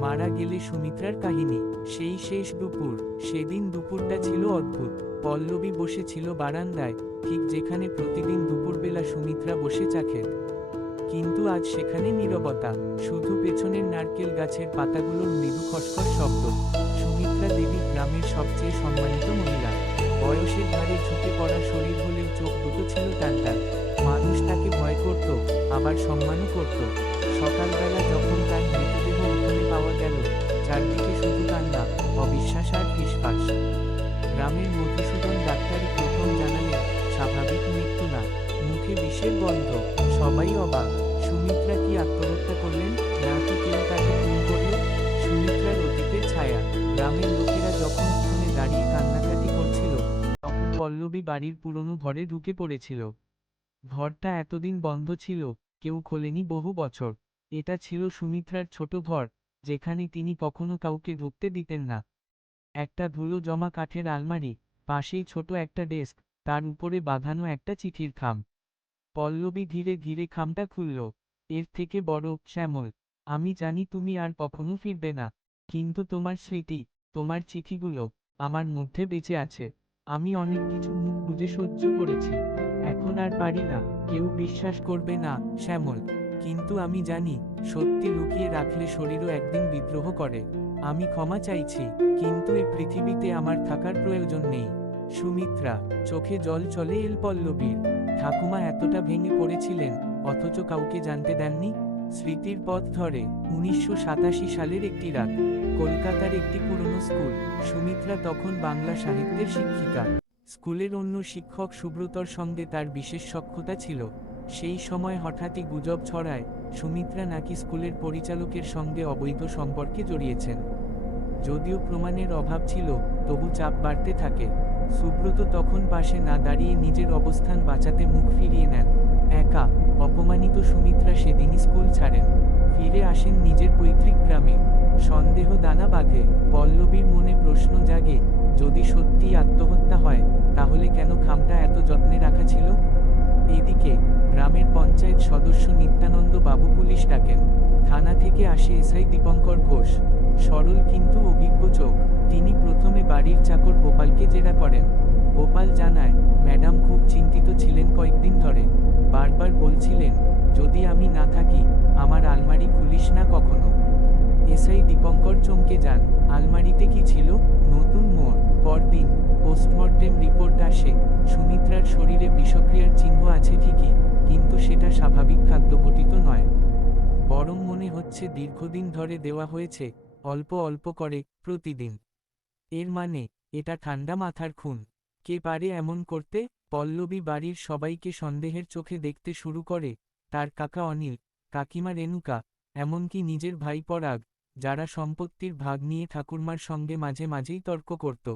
মারা গেলে সুমিত্রার কাহিনী। সেই শেষ দুপুর। সেদিন দুপুরটা ছিল অদ্ভুত। পল্লবী বসেছিল বারান্দায়, ঠিক যেখানে প্রতিদিন দুপুরবেলা সুমিত্রা বসে চা কিন্তু আজ সেখানে নীরবতা। শুধু পেছনের নারকেল গাছের পাতাগুলোর মৃদু খসখস শব্দ। সুমিত্রা দেবী গ্রামের সবচেয়ে সম্মানিত মহিলা। বয়সের ধারে ঝুঁকে পড়া শরীর হলেও চোখ দুটো ছিল টানটান। মানুষ তাকে ভয় করত, আবার সম্মানও করত। সকালবেলা যখন তার অবিশ্বাস আর ফিসফাস গ্রামের মধুসূদন ডাক্তারি প্রথম জানালেন স্বাভাবিক মৃত্যু না। মুখে বিষের গন্ধ। সবাই অবাক। সুমিত্রা কি আত্মহত্যা করলেন? নাকি কেউ তাকে খুন করল? সুমিত্রার অতীতের ছায়া। গ্রামের লোকেরা যখন উঠোনে দাঁড়িয়ে কান্নাকাটি করছিল, তখন পল্লবী বাড়ির পুরনো ঘরে ঢুকে পড়েছিল। ঘরটা এতদিন বন্ধ ছিল, কেউ খোলেনি বহু বছর। এটা ছিল সুমিত্রার ছোট ঘর, যেখানে তিনি কখনো কাউকে ঢুকতে দিতেন না। একটা ধুলো জমা কাঠের আলমারি, পাশেই ছোট একটা ডেস্ক, তার উপরে বাঁধানো একটা চিঠির খাম। পল্লবী ধীরে ধীরে খামটা খুলল। এর থেকে বড়, শ্যামল, আমি জানি তুমি আর কখনো ফিরবে না, কিন্তু তোমার স্মৃতি, তোমার চিঠিগুলো আমার মধ্যে বেঁচে আছে। আমি অনেক কিছু মুখ বুঝে সহ্য করেছি। এখন আর পারি না, কেউ বিশ্বাস করবে না, শ্যামল কিন্তু আমি জানি, সত্যি লুকিয়ে রাখলে শরীরও একদিন বিদ্রোহ করে। আমি ক্ষমা চাইছি, কিন্তু এই পৃথিবীতে আমার থাকার প্রয়োজন নেই। সুমিত্রা, চোখে জল চলে এল পল্লবীর। ঠাকুমা এতটা ভেঙে পড়েছিলেন, অথচ কাউকে জানতে দেননি। স্মৃতির পথ ধরে, উনিশশো সাতাশি সালের একটি রাত, কলকাতার একটি পুরনো স্কুল। সুমিত্রা তখন বাংলা সাহিত্যের শিক্ষিকা। স্কুলের অন্য শিক্ষক সুব্রতর সঙ্গে তার বিশেষ সক্ষতা ছিল। সেই সময় হঠাৎই গুজব ছড়ায়, সুমিত্রা নাকি স্কুলের পরিচালকের সঙ্গে অবৈধ সম্পর্কে জড়িয়েছেন। যদিও প্রমাণের অভাব ছিল, তবু চাপ বাড়তে থাকে। সুব্রত তখন পাশে না দাঁড়িয়ে নিজের অবস্থান বাঁচাতে মুখ ফিরিয়ে নেন। একা, অপমানিত সুমিত্রা সেদিনই স্কুল ছাড়েন। ফিরে আসেন নিজের পৈতৃক গ্রামে। সন্দেহ দানা বাঁধে, পল্লবীর মনে প্রশ্ন জাগে, যদি সত্যি আত্মহত্যা হয়, তাহলে কেন খামটা এত যত্নে রাখা ছিল? এদিকে গ্রামের পঞ্চায়েত সদস্য নিত্যানন্দ বাবু পুলিশ ডাকেন। থানা থেকে আসে এসআই দীপঙ্কর ঘোষ। সরল কিন্তু অভিজ্ঞ চোখ। তিনি প্রথমে বাড়ির চাকর গোপালকে জেরা করেন। গোপাল জানায়, ম্যাডাম খুব চিন্তিত ছিলেন কয়েকদিন ধরে। বারবার বলছিলেন, যদি আমি না থাকি, আমার আলমারি খুলিস না কখনো? এসআই দীপঙ্কর চমকে যান। আলমারিতে কি ছিল? নতুন মোড়, পরদিন পোস্টমর্টেম রিপোর্ট আসে। সুমিত্রার শরীরে বিষক্রিয়ার চিহ্ন আছে ঠিকই, কিন্তু সেটা স্বাভাবিক খাদ্যঘটিত নয়। বরং মনে হচ্ছে দীর্ঘদিন ধরে দেওয়া হয়েছে, অল্প অল্প করে, প্রতিদিন। এর মানে এটা ঠান্ডা মাথার খুন। কে পারে এমন করতে? পল্লবী বাড়ির সবাইকে সন্দেহের চোখে দেখতে শুরু করে। তার কাকা অনিল, কাকিমা রেণুকা, এমনকি নিজের ভাই পরাগ যারা সম্পত্তির ভাগ নিয়ে ঠাকুরমার সঙ্গে মাঝে মাঝেই তর্ক করত।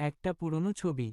একটা পুরনো ছবি।